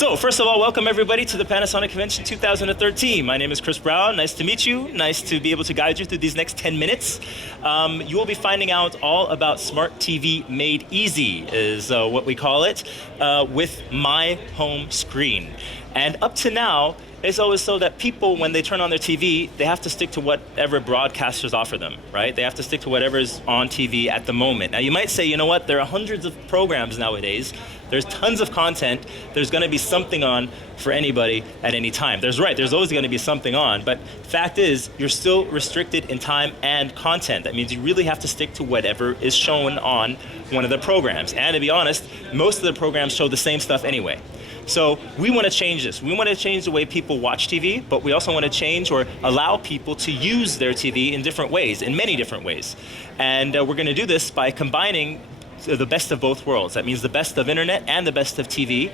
So, first of all, welcome everybody to the Panasonic Convention 2013. My name is Chris Brown. Nice to meet you. Nice to be able to guide you through these next 10 minutes. You will be finding out all about Smart TV Made Easy, is what we call it, with my home screen. And up to now, it's always so that people, when they turn on their TV, they have to stick to whatever broadcasters offer them, right? They have to stick to whatever's on TV at the moment. Now, you might say, you know what, there are hundreds of programs nowadays. There's tons of content. There's going to be something on for anybody at any time. There's always going to be something on, but fact is, you're still restricted in time and content. That means you really have to stick to whatever is shown on one of the programs. And to be honest, most of the programs show the same stuff anyway. So we want to change this. We want to change the way people watch TV, but we also want to change or allow people to use their TV in different ways, in many different ways. And we're going to do this by combining the best of both worlds. That means the best of internet and the best of TV,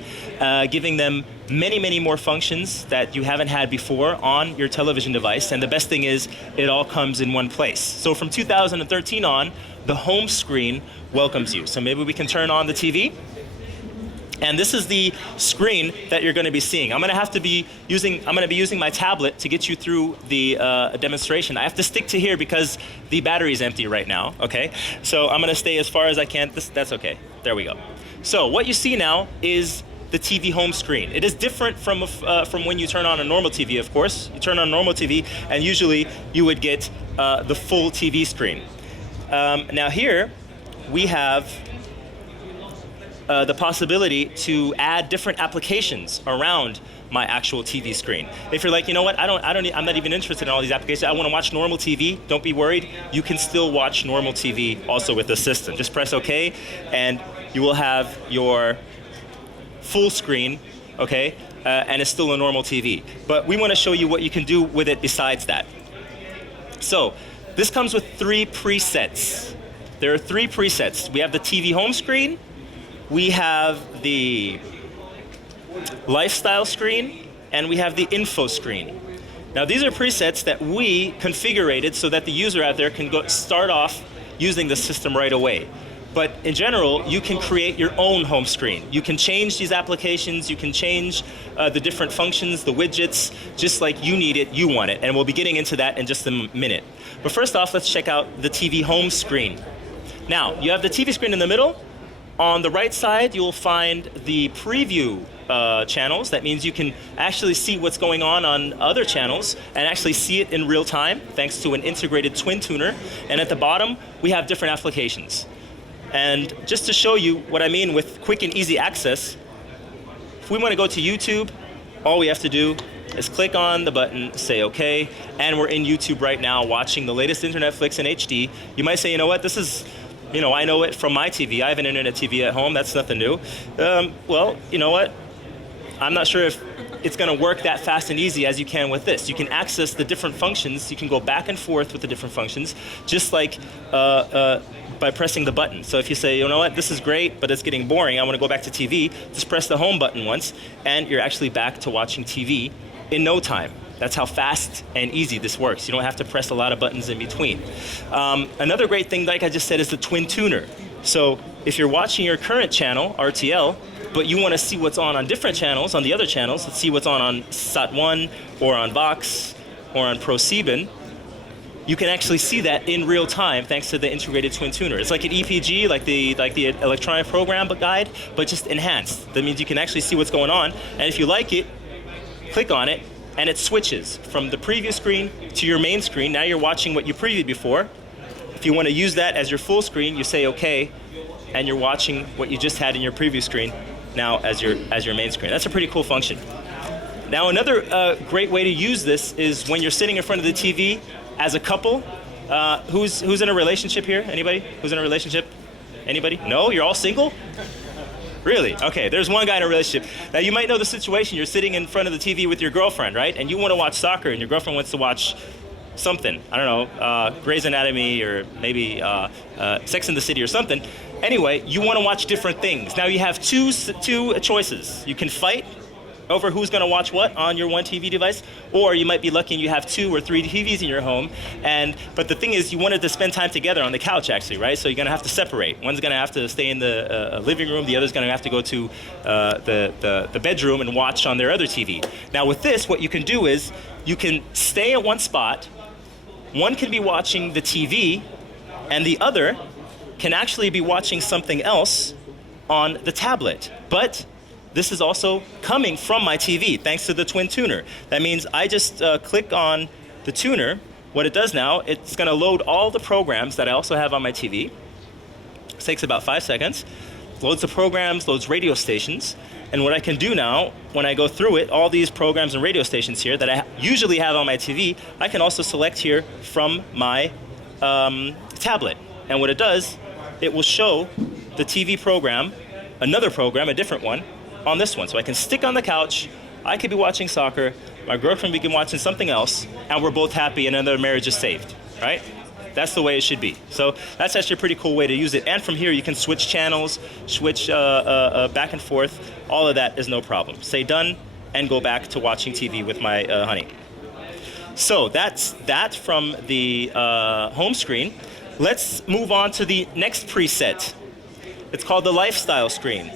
giving them many, many more functions that you haven't had before on your television device. And the best thing is, it all comes in one place. So from 2013 on, the home screen welcomes you. So maybe we can turn on the TV. And this is the screen that you're going to be seeing. I'm going to be using my tablet to get you through the demonstration. I have to stick to here because the battery is empty right now. Okay, so I'm going to stay as far as I can. That's okay. There we go. So what you see now is the TV home screen. It is different from when you turn on a normal TV. Of course, you turn on a normal TV, and usually you would get the full TV screen. Now here we have the possibility to add different applications around my actual TV screen. If you're like, you know what, I'm not even interested in all these applications. I want to watch normal TV. Don't be worried. You can still watch normal TV also with the system. Just press OK, and you will have your full screen, okay, and it's still a normal TV. But we want to show you what you can do with it besides that. So this comes with 3 presets. There are 3 presets. We have the TV home screen. We have the lifestyle screen, and we have the info screen. Now these are presets that we configured so that the user out there can start off using the system right away. But in general, you can create your own home screen. You can change these applications, you can change the different functions, the widgets, just like you need it, you want it. And we'll be getting into that in just a minute. But first off, let's check out the TV home screen. Now, you have the TV screen in the middle. On the right side, you'll find the preview channels. That means you can actually see what's going on other channels and actually see it in real time, thanks to an integrated twin tuner. And at the bottom, we have different applications. And just to show you what I mean with quick and easy access, if we want to go to YouTube, all we have to do is click on the button, say OK, and we're in YouTube right now watching the latest internet flicks in HD. You might say, you know what, this is, I know it from my TV. I have an internet TV at home. That's nothing new. Well, you know what? I'm not sure if it's going to work that fast and easy as you can with this. You can access the different functions. You can go back and forth with the different functions, just like by pressing the button. So if you say, you know what, this is great, but it's getting boring, I want to go back to TV, just press the home button once, and you're actually back to watching TV in no time. That's how fast and easy this works. You don't have to press a lot of buttons in between. Another great thing, like I just said, is the twin tuner. So if you're watching your current channel, RTL, but you want to see what's on different channels, on the other channels, let's see what's on Sat1 or on Vox or on ProSieben, you can actually see that in real time thanks to the integrated twin tuner. It's like an EPG, like the electronic program guide, but just enhanced. That means you can actually see what's going on, and if you like it, click on it, and it switches from the preview screen to your main screen. Now you're watching what you previewed before. If you want to use that as your full screen, you say OK, and you're watching what you just had in your preview screen now as your main screen. That's a pretty cool function. Now another great way to use this is when you're sitting in front of the TV as a couple. Who's in a relationship here? Anybody? Who's in a relationship? Anybody? No? You're all single? Really? Okay, there's one guy in a relationship. Now you might know the situation. You're sitting in front of the TV with your girlfriend, right? And you want to watch soccer, and your girlfriend wants to watch something. I don't know, Grey's Anatomy, or maybe Sex and the City or something. Anyway, you want to watch different things. Now you have two choices. You can fight, over who's going to watch what on your one TV device, or you might be lucky and you have 2 or 3 TVs in your home. But the thing is, you wanted to spend time together on the couch, actually, right? So you're going to have to separate. One's going to have to stay in the living room. The other's going to have to go to the bedroom and watch on their other TV. Now with this, what you can do is you can stay at one spot. One can be watching the TV, and the other can actually be watching something else on the tablet. But this is also coming from my TV, thanks to the twin tuner. That means I just click on the tuner. What it does now, it's gonna load all the programs that I also have on my TV. It takes about 5 seconds. Loads the programs, loads radio stations. And what I can do now, when I go through it, all these programs and radio stations here that I usually have on my TV, I can also select here from my tablet. And what it does, it will show the TV program, another program, a different one, on this one. So I can stick on the couch, I could be watching soccer, my girlfriend be watching something else, and we're both happy and another marriage is saved, right? That's the way it should be. So that's actually a pretty cool way to use it. And from here, you can switch channels, switch back and forth. All of that is no problem. Say done, and go back to watching TV with my honey. So that's that from the home screen. Let's move on to the next preset. It's called the lifestyle screen.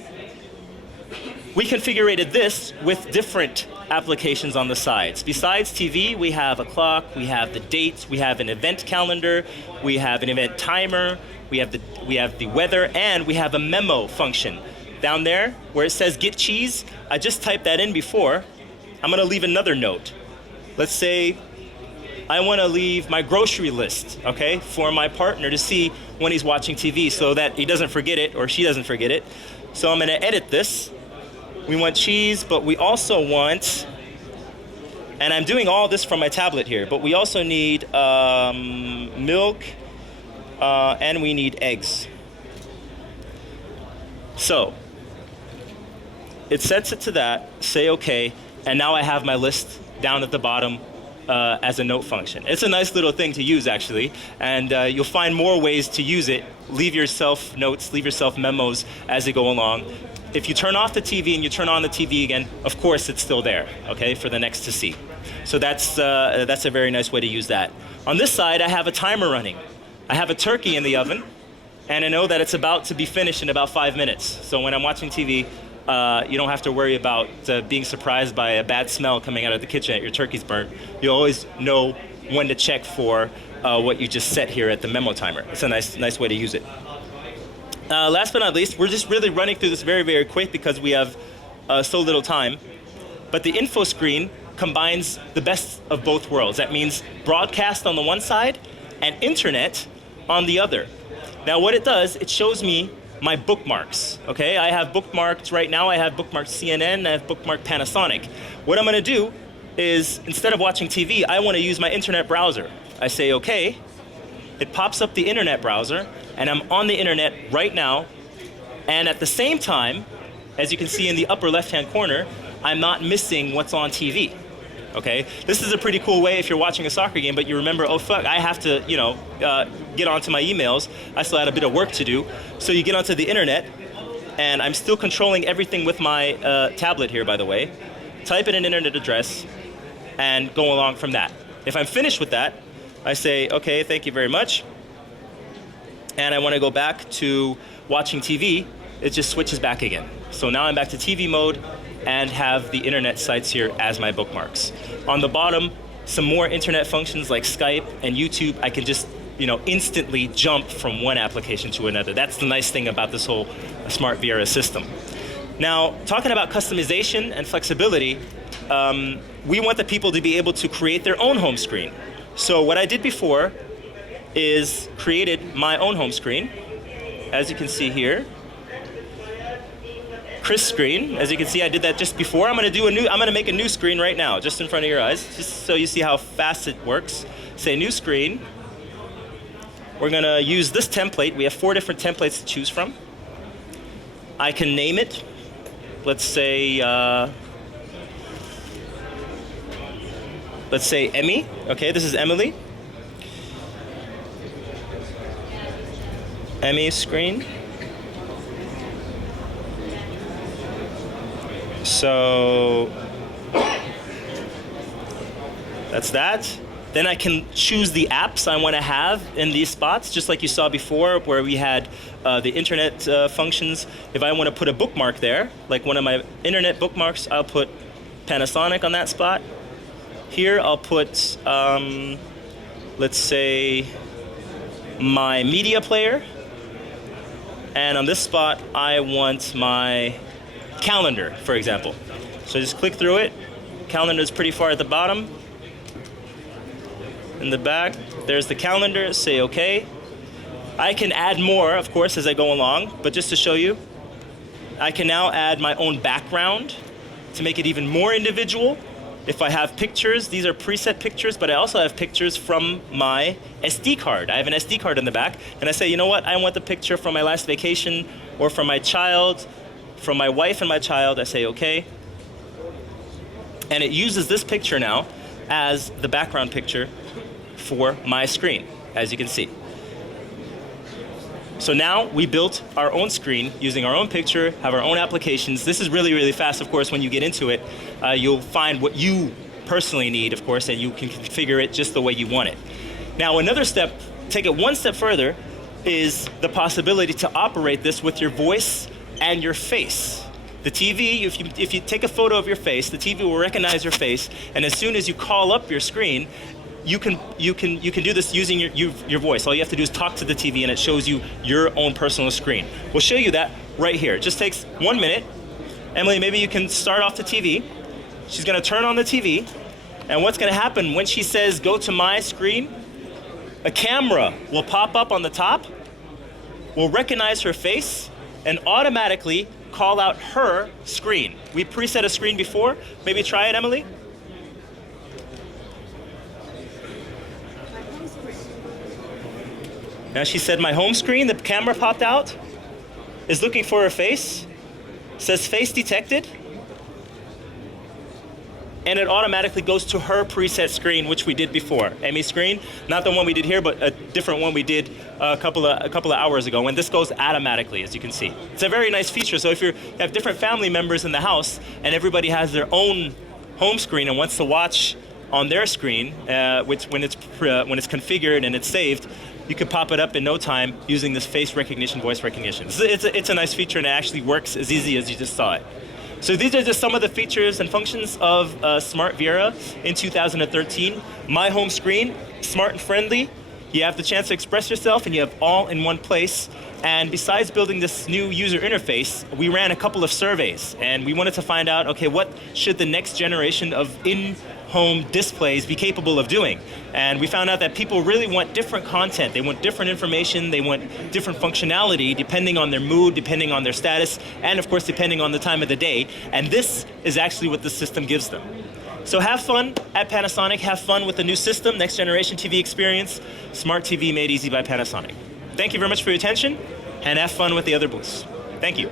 We configured this with different applications on the sides. Besides TV, we have a clock, we have the dates, we have an event calendar, we have an event timer, we have the weather, and we have a memo function. Down there where it says get cheese, I just typed that in before. I'm gonna leave another note. Let's say I wanna leave my grocery list, okay, for my partner to see when he's watching TV so that he doesn't forget it or she doesn't forget it. So I'm gonna edit this. We want cheese, but we also want, and I'm doing all this from my tablet here, but we also need milk and we need eggs. So it sets it to that, say okay, and now I have my list down at the bottom as a note function. It's a nice little thing to use actually, and you'll find more ways to use it. Leave yourself notes, leave yourself memos as you go along. If you turn off the TV and you turn on the TV again, of course it's still there, okay, for the next to see. So that's a very nice way to use that. On this side, I have a timer running. I have a turkey in the oven, and I know that it's about to be finished in about 5 minutes. So when I'm watching TV, you don't have to worry about being surprised by a bad smell coming out of the kitchen that your turkey's burnt. You always know when to check for what you just set here at the memo timer. It's a nice way to use it. Last but not least, we're just really running through this very, very quick because we have so little time. But the info screen combines the best of both worlds. That means broadcast on the one side and internet on the other. Now what it does, it shows me my bookmarks, okay? I have bookmarked right now, I have bookmarked CNN, I have bookmarked Panasonic. What I'm gonna do is, instead of watching TV, I wanna use my internet browser. I say okay, it pops up the internet browser, and I'm on the internet right now, and at the same time, as you can see in the upper left-hand corner, I'm not missing what's on TV, okay? This is a pretty cool way if you're watching a soccer game, but you remember, oh fuck, I have to, get onto my emails. I still had a bit of work to do. So you get onto the internet, and I'm still controlling everything with my tablet here, by the way. Type in an internet address, and go along from that. If I'm finished with that, I say, okay, thank you very much. And I want to go back to watching TV, it just switches back again. So now I'm back to TV mode and have the internet sites here as my bookmarks. On the bottom, some more internet functions like Skype and YouTube. I can just instantly jump from one application to another. That's the nice thing about this whole Smart Viera system. Now, talking about customization and flexibility, we want the people to be able to create their own home screen. So what I did before is created my own home screen. As you can see here, Chris screen. As you can see, I did that just before. I'm gonna make a new screen right now, just in front of your eyes, just so you see how fast it works. Say new screen. We're gonna use this template. We have 4 different templates to choose from. I can name it. Let's say Emmy. Okay, this is Emily. Emmy screen. So that's that. Then I can choose the apps I want to have in these spots, just like you saw before where we had the internet functions. If I want to put a bookmark there, like one of my internet bookmarks, I'll put Panasonic on that spot. Here I'll put, let's say, my media player. And on this spot, I want my calendar, for example. So just click through it. Calendar is pretty far at the bottom. In the back, there's the calendar, say okay. I can add more, of course, as I go along, but just to show you, I can now add my own background to make it even more individual. If I have pictures, these are preset pictures, but I also have pictures from my SD card. I have an SD card in the back, and I say, you know what, I want the picture from my last vacation, or from my child, from my wife and my child. I say okay. And it uses this picture now as the background picture for my screen, as you can see. So now we built our own screen using our own picture, have our own applications. This is really, really fast, of course. When you get into it, you'll find what you personally need, of course, and you can configure it just the way you want it. Now, another step, take it one step further, is the possibility to operate this with your voice and your face. The TV, if you take a photo of your face, the TV will recognize your face, and as soon as you call up your screen, you can do this using your voice. All you have to do is talk to the TV and it shows you your own personal screen. We'll show you that right here. It just takes 1 minute. Emily, maybe you can start off the TV. She's gonna turn on the TV, and what's gonna happen when she says go to my screen, a camera will pop up on the top, will recognize her face, and automatically call out her screen. We preset a screen before. Maybe try it, Emily. Now she said my home screen, the camera popped out, is looking for her face, says face detected, and it automatically goes to her preset screen, which we did before. Amy's screen, not the one we did here, but a different one we did a couple of hours ago, and this goes automatically, as you can see. It's a very nice feature, so if you have different family members in the house, and everybody has their own home screen and wants to watch on their screen, which when it's configured and it's saved, you can pop it up in no time using this face recognition, voice recognition. It's a nice feature, and it actually works as easy as you just saw it. So these are just some of the features and functions of Smart Viera in 2013. My home screen, smart and friendly. You have the chance to express yourself, and you have all in one place. And besides building this new user interface, we ran a couple of surveys, and we wanted to find out, okay, what should the next generation of in-home displays be capable of doing? And we found out that people really want different content. They want different information. They want different functionality depending on their mood, depending on their status, and of course, depending on the time of the day. And this is actually what the system gives them. So have fun at Panasonic. Have fun with the new system, next generation TV experience, Smart TV made easy by Panasonic. Thank you very much for your attention, and have fun with the other booths. Thank you.